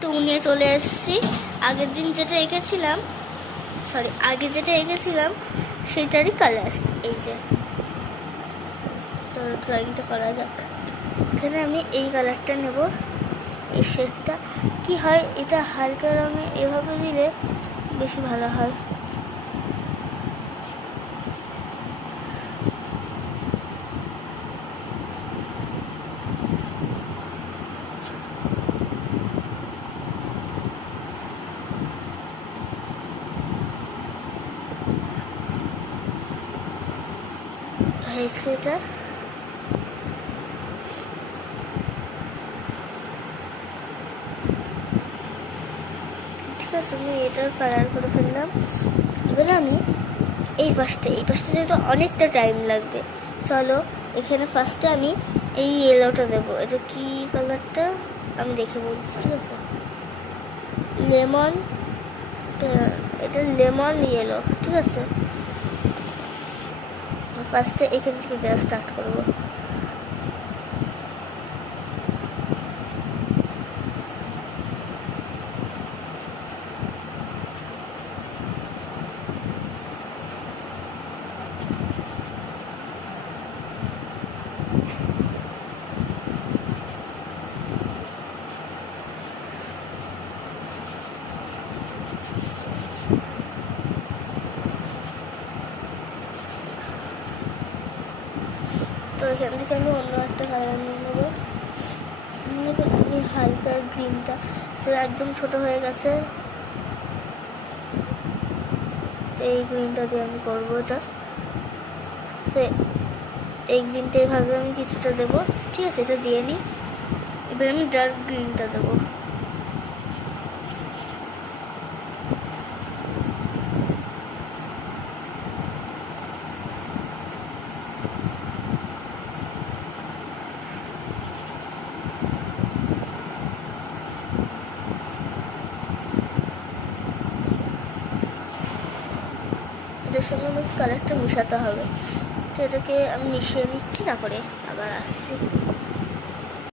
টুং নিয়ে চলে এসেছি। আগে যেটা এঁকেছিলাম সেটারই কালার এই যে। চলো ড্রয়িংটা করা যাক। এখানে আমি এই কালারটা নেব, এই শেডটা। কি হয়, এটা হালকা রঙে এভাবে দিলে বেশি ভালো হয়। সেটা ঠিক আছে, আমি এটা কালার করে ফেললাম। এবারে আমি এই পাশটা যেটা অনেকটা টাইম লাগবে। চলো এখানে ফার্স্টে আমি এই ইয়েলোটা দেবো। এটা কি কালারটা আমি দেখে বলছি, ঠিক আছে? লেমন, এটা লেমন ইয়েলো, ঠিক আছে? ফার্স্টে এখান থেকে দেওয়া স্টার্ট করবো। তো এখান থেকে আমি অন্য একটা কালার নিয়ে নেবো। আমি হালকা গ্রিনটা, সেটা একদম ছোট হয়ে গেছে, এই গ্রিনটা দিয়ে আমি করবো এটা। তো এই গ্রিনটা এইভাবে আমি কিছুটা দেবো, ঠিক আছে? এটা দিয়ে নিই। এবার আমি ডার্ক গ্রিনটা দেবো। এটার সঙ্গে আমাকে কালারটা মেশাতে হবে, তো এটাকে আমি মিশিয়ে নিচ্ছি, তারপরে আবার আসছি।